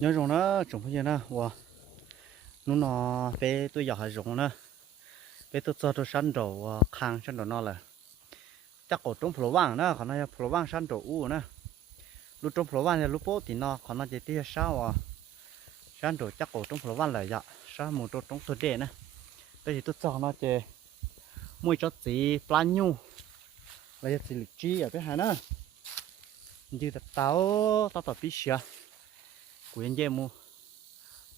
nhớ rồi nó trồng cái gì nữa wow. Nó nó bé tôi giờ hay rụng nữa bé tôi cho tôi săn đồ ờ, khang, săn đồ nó là chắc cổ trong phố vàng nữa còn nói phố vàng săn đồ u nữa lúc trong phố vàng thì lúc bố thì nó còn nói chỉ tiếc sao à săn đồ chắc cổ trong phố vàng là dạ sao một chỗ trong tôi để nữa bây giờ tôi cho nó chơi mua cho tí plan nhu. Là chỉ lịch chi ở bên hà nữa như là tao tao tao biết chưa? Của anh em mua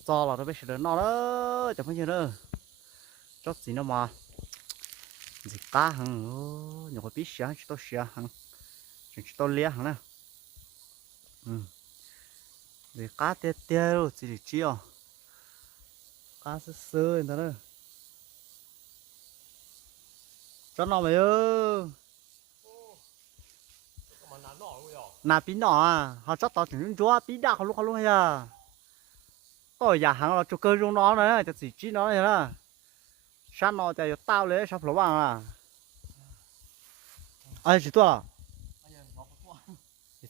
cho là nó biết sự nó đó, chẳng phải gì nữa. Chót gì nó mà. Gì cá hằng nhỏ cái biết sao chỉ tao sao hằng. Chỉ tao lia hằng nè ừ. Gì cá tê tê rồi chỉ được à? Cá sơ sơ đó. Nữa cho nó mày ơi? Nà bí nọ à? họ cho tao chừng chúa, bí đa họ lúc họ lúc hay à? Tôi nhà hàng là cho cơ rung nó này cho chỉ chỉ nó này là sáng nó chạy tao lấy sao phổ bằng à? Ai chỉ tôi à?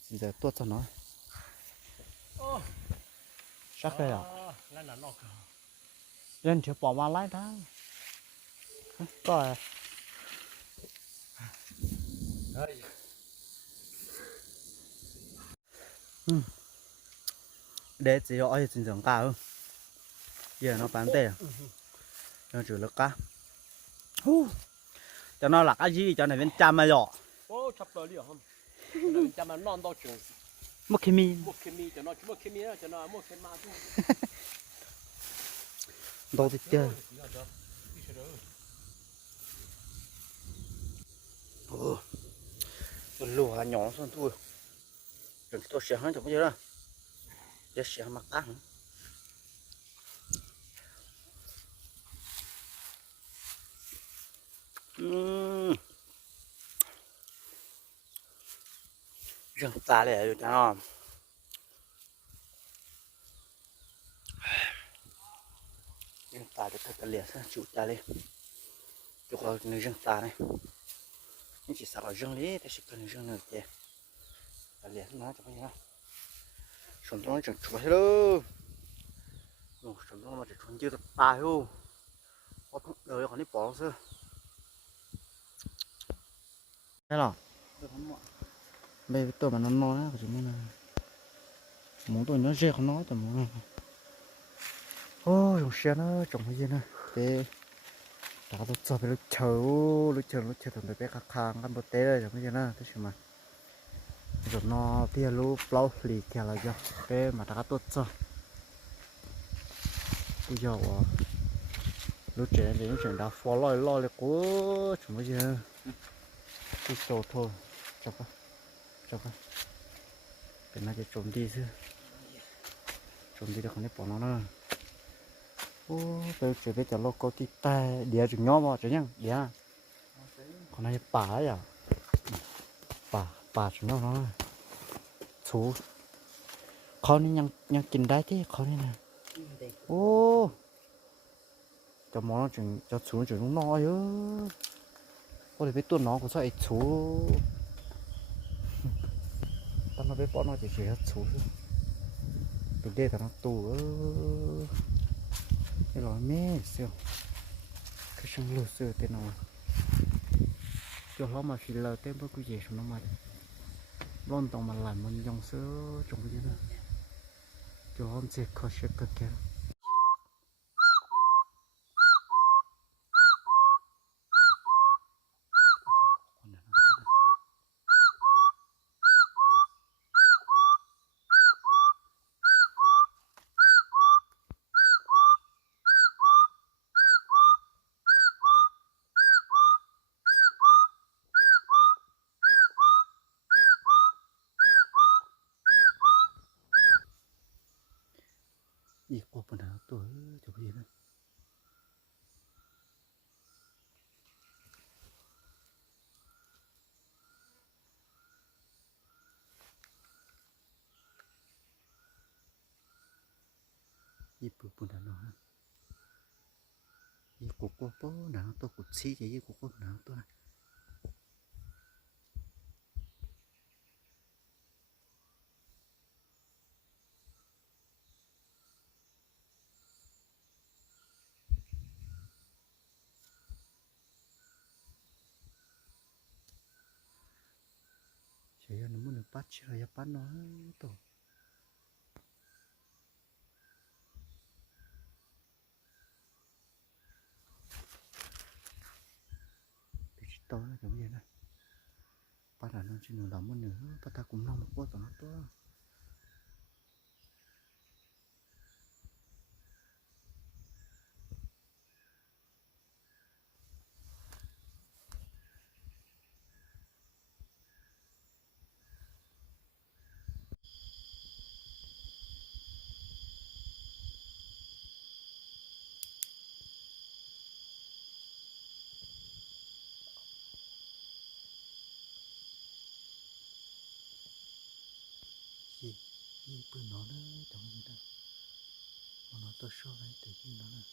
Chỉ là tôi cho nó. Sắc đây à? Lên thì bỏ vào lại đó coi để chỉ có ai chính cả không giờ nó bán tệ nó chỉ là cá cho nó là cái gì? Cho này bên chăm mà trường một cái mi. Một cái mi cho nó một cái mi cho nó một cái ma đâu thì Ồ. lùa nhỏ xong thôi đừng tôi sẽ hắn chẳng bao giờ đâu giờ sẽ mặc ăn Ừm. rừng ta để được cho nó rừng ta để thật là liệt chủ ta lên chỗ có nơi rừng ta này nhưng chỉ sợ rừng lý thì sẽ cần rừng nữa chứ là liệt nó cho bây giờ sống nó chẳng chúa hết đâu sống nó mà chỉ chuẩn chưa được tài không có thuốc đời còn đi bỏ sơ thế nào? Bây tôi mà nó nói cái gì mà muốn tôi nó dễ không nói tao muốn ôi dùng xe nó trồng cái gì nè để đã tôi cho bây giờ chờ lúc chờ lúc chờ thằng bé khang khang cái bột té rồi giống như thế thế mà rồi nó tia lũ plau lì kia là do cái mà đã tốt cho bây giờ ờ, lúc trẻ thì lúc trẻ đã phó lòi lòi là cố chúng bây giờ cái sầu thôi. Cho con cho con cái này จะ trộm đi chứ. Trộm đi được không biết bỏ nó nữa. Ô tôi giờ bây cho lo có cái tay đĩa rừng nhỏ mà chứ nhá. Đĩa. Còn này ปาดน้อกนั้นถูเขานี่ยังยังกินได้ที่เขานี่นะโอ้จะมองถึงจะสูจุ่งน้องเยอะโอ้เลยไปตัวน้องก็ใช่ถูตอนนั้นไปป้อนน้องจะเสียถูเป็เด็กแต่น้อตัวไอ้หล่อเม่เสียวคือช่างรู้สึกเต็มหน่อย cho họ mà xin lời tên với quý vị xong nó mà lon tông mà làm mình dòng sơ trong cái gì đó cho hôm sẽ có sẽ cực kém. ipu puna no ha i kuko po na to kutsi je i kuko na to ha Saya nemu nih pacar ya panoh tuh. Nó giống như này. Bắt là nó chỉ nửa đóng một nửa, bắt ta cũng nông một quá tao nó to. 你不能了，等于的，我们都说来，等于的呢。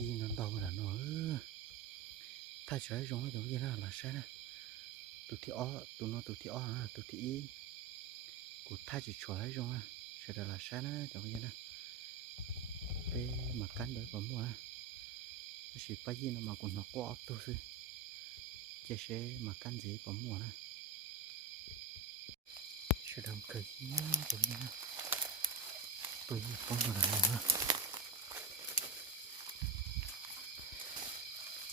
Nè nó đau mà nó thay trở giống giống như là là sao nè tụi thì ó tụi nó tụi thì ó tụi thì của thay chỉ trở lại giống à sẽ là sao nè giống như nè đây mà cắn đấy có mua nó chỉ bao nhiêu nó mà còn nó quá tôi thôi chỉ sẽ mà cắn dễ bấm mua nè sẽ làm cái gì giống như nè tôi không có làm nữa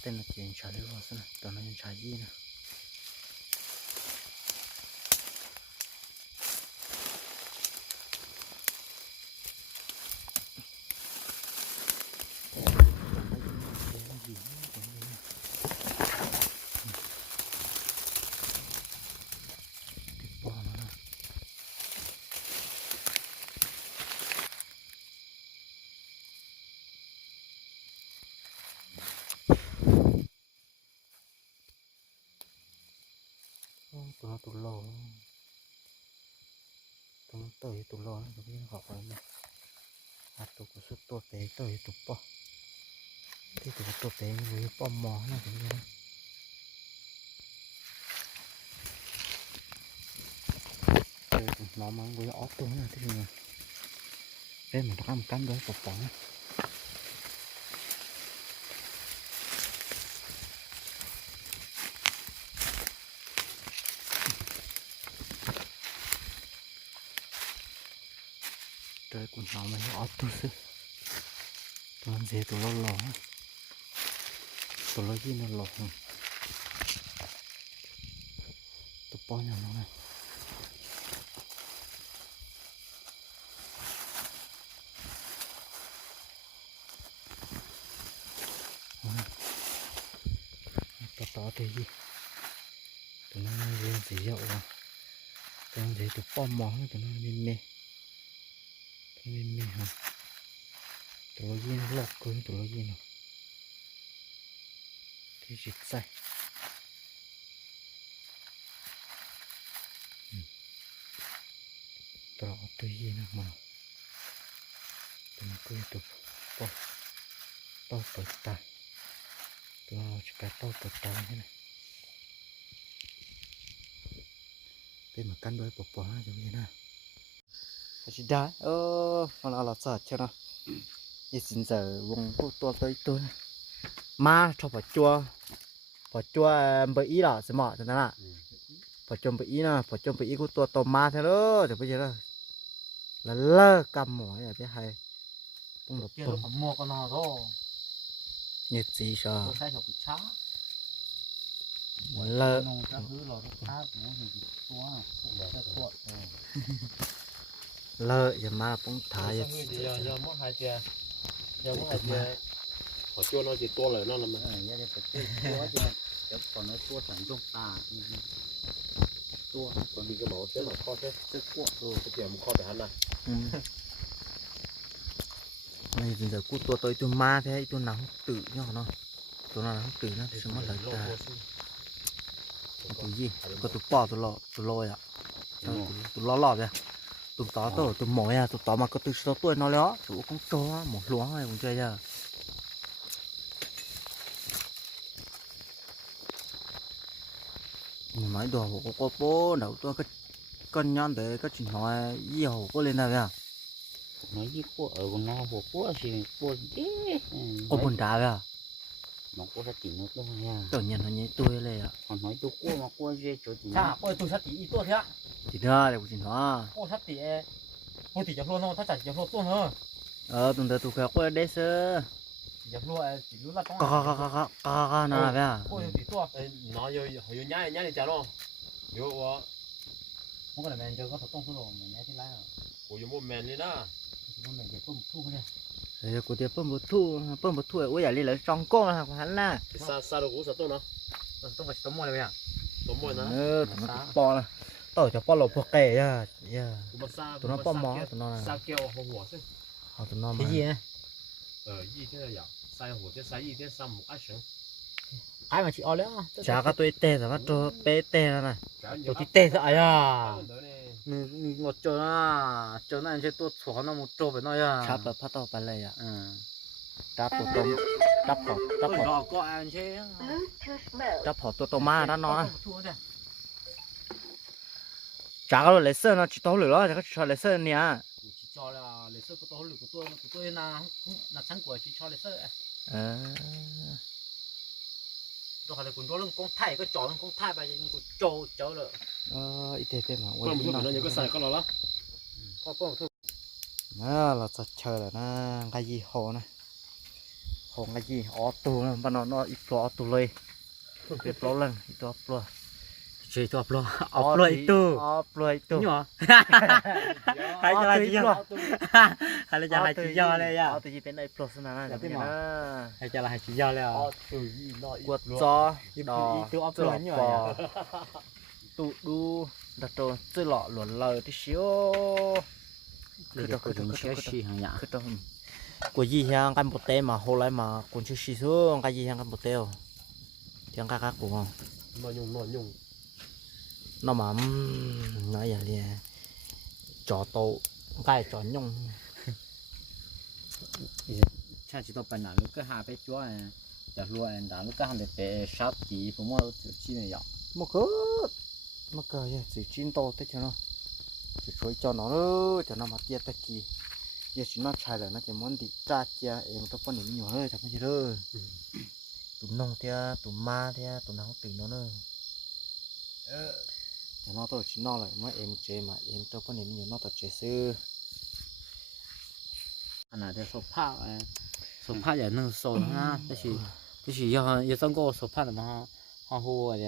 tên là chuyện trả lưu vào xem tao nói trả gì nữa ตัวตุลโลตัวเตยตุลโลนะพี่ขอบคุณนะอัดตัวกุดตัวเตยเตยตุปอที่ตัวตัวเตยมือป้อมมอนะพี่นะเอยตุน้องมังวิ่งออกตัวนะที่นี่เอ็นเหมือนทำกันด้วยปอปอนะ cũng nó mà nó tu sư tôi làm gì tôi lo lo lo gì nó lo hơn bỏ nhà nó này. To to thì gì tụi nó riêng gì dậu. À tụi nó gì tụi bỏ món tụi nó mê mê mềm mềm hả tổ lô duyên lọc cứng tổ lô duyên hả thì dịch sai tổ tư duyên hả mà từng cười tục bỏ bỏ bỏ ta lo cho cả bỏ bỏ ta thế này cái mà căn đôi bỏ bỏ giống như thế nào จะได้เออมันอร่อยสัดเชียวนะยี่สิบเจอวงพวกตัวตัวตัวมาชอบปะจัวปะจัวเบปอีหล่ะสมอจังนั้นอะปะจมไปอีนะปะจมไปอีกูตัวตัวมาเถอะเด้อเดี๋ยวไปเจอแล้วเลิกกำหมอยอะพี่ไฮปุ้งหลบปุ้งหมวกันเอาโตเนี่ยจีชอใช่ชอบผู้ชาเลิกนงจะคือหลอดตาตัวตัวตัว เลยยามาป้องท้ายอย่ามาหายใจอย่ามาหายใจขอช่วเราจิตตัวเลยนั่นละมั้งอย่าได้ไปช่วยตัวจะเดี๋ยวก่อนเราตัวสันตรงตาตัวคนนี้ก็บอกเสียอหลับข้อเชื่อเชื่อขั้วเออเกี่ยวมข้อไปหันนะนี่ถึงจะกู้ตัวตัวตัวมาแท้ตัว nào không tự nhau nó ตัว nào không tự nó thì sẽ mất lời ตัวยี่ก็ตัวปอตัวลอตัวลอยอะตัวลอหลอดเนี่ย tôi tỏ tôi tôi mỏi à tôi tỏ mà có tôi số tuổi nó đó tôi cũng cho một luống này cũng chơi giờ nhưng mà đồ của cô bố đầu tôi cái con nhon để cái chuyện nói gì hổ có lên nào vậy nói gì của ở con nó của của thì của thế có buồn đá vậy mà của sẽ tìm nó đâu nha tự nhiên nó nhớ tôi lên à. Còn nói tôi của mà của dễ chỗ thì chả ôi tôi sát tí ít to thế ạ thì nữa để chuyện nó ôi sát tí ôi thì chập luôn nó thắt chặt chập luôn to nữa ờ tuần tới tôi phải quay đây sơ chập luôn chỉ lúc là to có có có có có có có nó vậy ôi thì to nó yêu yêu nhái nhái đi chả đâu yêu我 không có là mình cho có thật tông số đồ mình nhớ thế lại rồi 我有没买的呢？ chúng mình chỉ có một thu thôi rồi cô tiếp bơm một thu bơm một thu ôi giờ đi lấy trong con là của hắn là 杀杀了五十多呢， tông phải tông mua này à 多么呢？ ờ tụi nó cũng bò là tỏi cho bò bò kè ya ya dạ. tụi nó bò mỏ tụi nó là họ ờ, tụi nó cái gì á ờ gì thế là dạo sai hồ thế sai gì thế? Sao một ác sống ai mà chị o lẽ chả có tôi tê rồi mà tôi tê tê rồi này. Tôi thì tê rồi à một chỗ nó chỗ này chỉ tôi chó nó một chỗ với nó ya chả phải phát tao phải lấy à chả tổ tôm chả bỏ chả bỏ có ăn chứ chả bỏ tôi tôm ma đó nó chả có lấy sơ nó chỉ tao lửa đó chả có cho lấy sơ nè chỉ cho là lấy sơ của tao lửa của tôi của tôi là là sáng của chỉ cho lấy sơ à. Rồi là còn đó luôn con thay cái chó con thay bây giờ con trâu chó rồi ờ ít thế thế mà con một thằng nó cái xài con nó lắm. Con con thôi. Nó là chờ là nó cái gì hồ này. Hồ cái gì ô tô nó mà nó nó ít ô tô lên ít ô lần ít ô chế cho ập lo. Ờ, ập lo itu ập lo itu nhỏ hay là chỉ do hay là hay chỉ cho này à tự chỉ tên này plus nè là thế mà. hay là hay chỉ do đây à quật cho đó itu ập lo nhỏ tụ đu đặt đồ chơi lọ luồn lờ tí xíu. Cứ đâu cứ đâu cứ đâu cứ đâu của gì hàng cái một té mà hồ lại mà còn chưa xí xuống cái gì hàng cái một téo tiếng cá cá của không? Mà nhung nó nhung nó mà nói vậy liền trò tổ cái trò nhung. Cha chỉ tao phải nãy lúc cái hai bé chúa giờ luôn đã lúc cái hàng bé sát chỉ cũng mua chỉ này vậy mà cơ mà cơ ya chỉ chín to thế cho nó. Chỉ chuối cho nó nữa cho nó mà tiệt tay kỳ giờ chỉ nó chạy là nó chỉ muốn đi cha chia em tôi có niệm nhiều hơn chẳng có gì đâu. Tụi nông theo tụi ma theo tụi nào từ nó nữa ยนอตัวชิ้นอเลยเม่เอ็มเจมาเอ็มตัวพวกนี้มีอยู่นอกตัวเจซื้ออันนั้นจะสุภาพเออสุภาพอย่างนึงโซนนะแต่สิแต่สิยังยังต้องก็สุภาพแต่มาฮ่าฮู้อะไร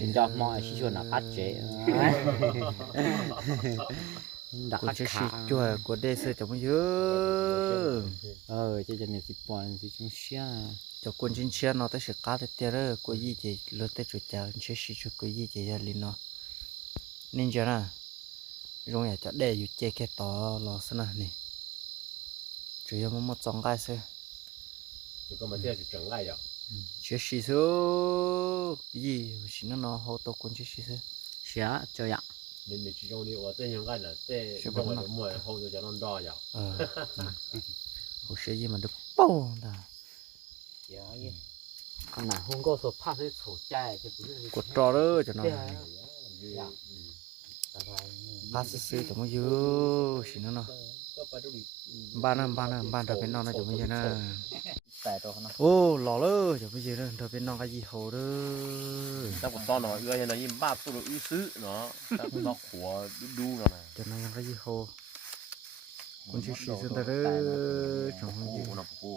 人家妈是叫哪阿姐，哪阿卡，就国内是怎么样？呃，这这那是半是种啥？就关键钱呢，但是搞的点了，过一节落得就掉，确实就过一节压力呢。nên giờ na rong nhà cho để dù chơi cái to lo xí na nè chủ yếu mà một trong cái xí chỉ có mà chơi chỉ trồng lại rồi chơi xí số gì chỉ nó nó hô tô con chơi xí số xía chơi ạ nên mình chỉ trong đi ở trên những cái là chơi không phải mua hô cho nó đo rồi hồ xí gì mà được bao ta con nào không có số phát cái sổ chạy cái của trò đó cho nó พาสซื้อไม่ยอะสินะเนาะบ้านน้ำบ้านน้ำบ้านเธอเป็นน้องนะจะไม่เยอะนะแต่ตัวเนาะโอ้หล่อเลยจะไม่เยอะเลยเธอเป็นน้องกะยี่โหเด้อแต่ผมตอนหน่อยเอ้อยังไงยิ่งบ้าตัวอื้อซื้อเนาะแต่ผมนอกหัวดูกันนะจะนั่งยังกะยี่โหคุณชื่อชื่อเซนเตอร์ของคุณกูนะกู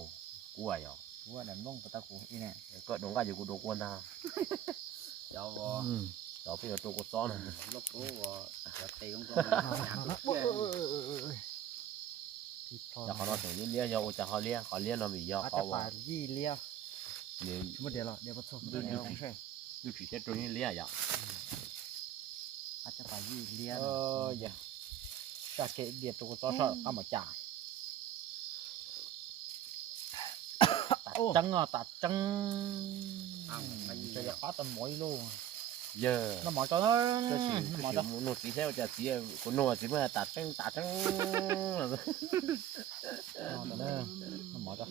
กูอะไรอะกูว่าเน้องปะตะกูอีเนี่ยก็โดนงก็อยู่กูโดนกวนนะเจ้าบ่ ต่อพี่ตัวกูซ้อนลบกูจะตีของกูจะขอนอนถึงเลี้ยยาวจะขอเลี้ยขอเลี้ยนอนมียาวเขาว่ายี่เลี้ยเดี๋ยวม่เดี๋ยวหรอเดี๋ยวผสมดูดูดูผีเช็ดตรงนี้เลี้ยยาวอาจจะไปยี่เลี้ยเออยาจะเกเดียตัวกูซ้อนชอเอามาจ่ายตัดจังอะตัดจังอะมันจะยัดตะมอยลูก giờ nó mỏi cho nó cái nó gì mỏi cái cho gì nốt tí theo chả tí của nốt chỉ mà tạt trắng tạt trắng nó nó nó mỏi cho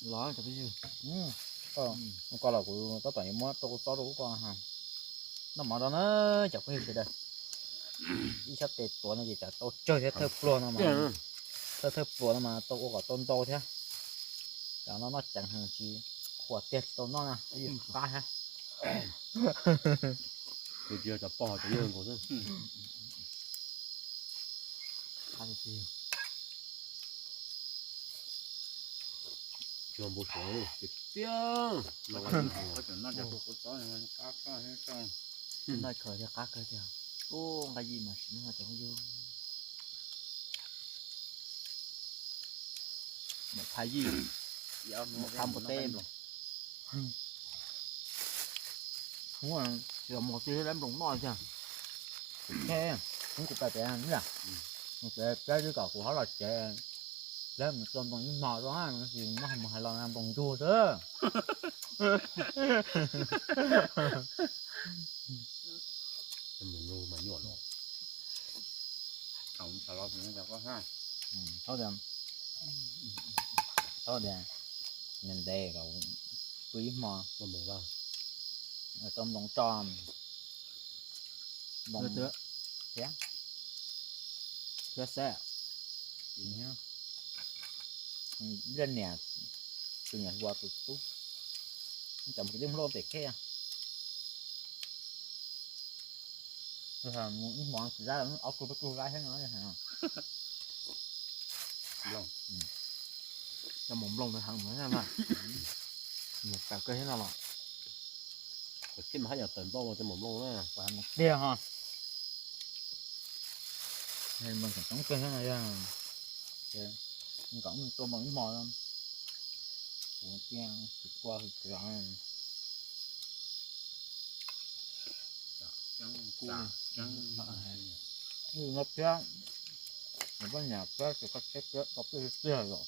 ló cho bây giờ ừ ờ nó coi là của tao toàn mua tôi tao đủ con ha nó mỏi cho nó chẳng có gì đây đi sắp tết tuổi nó gì chả tôi chơi thế thơ pro nó mà thơ thơ pro nó mà tôi có tôn tô thế cho nó nó chẳng hàng gì của tiệt tôi nó nè cái gì cá ha tôi chưa chả bỏ cho dương của tôi à cái gì chưa một số cái tiếng nó có gì nóจะถูกต้อนมันก็ก็ให้ต้อง chúng ta khởi ra cá cơ kìa ô cái gì mà xin mà chẳng vô một thái gì một tham một tên đúng rồi giờ một tí đánh đúng nói chứ thế cũng cũng phải trẻ nữa một cái cái cái cậu của họ là trẻ lấy một con bằng nọ đó ha thì nó không hay là làm bằng chua thế mình nô mà nhọn nó không sao lo thì nó có ha thôi được thôi được mình đây cậu ปุ๋ยหมอบ่หมูว่าเอต้มหลงจอมบงเตอะเสียเพื่อแซ่อีเนี้ยเรื่องเนี่ยตัวเนี่ยวัวตุ๊ตุ๊จำเป็นเรื่งโลภเด็กแค่คือหาหมูหมอนสุดยอดเอาตัวไปกูวร้ายให้น้อยเลยฮะลงจะหมุนลงไปทางเหนือใช่ lọ cái mà hai giờ tận bao mà tôi mồm luôn á và một kia ha nên mình phải sống hết này ra mình mình tôi mò lắm của kia thì qua thì cửa trắng cua trắng như ngập kia mình có nhà kia thì có cái kia có cái kia rồi?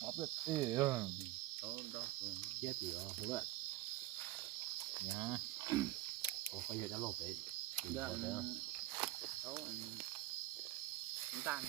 Có cái kia rồi chết gì đó không biết nhá ồ bây giờ đã lột đấy เดือนเขาอันน้ำตาล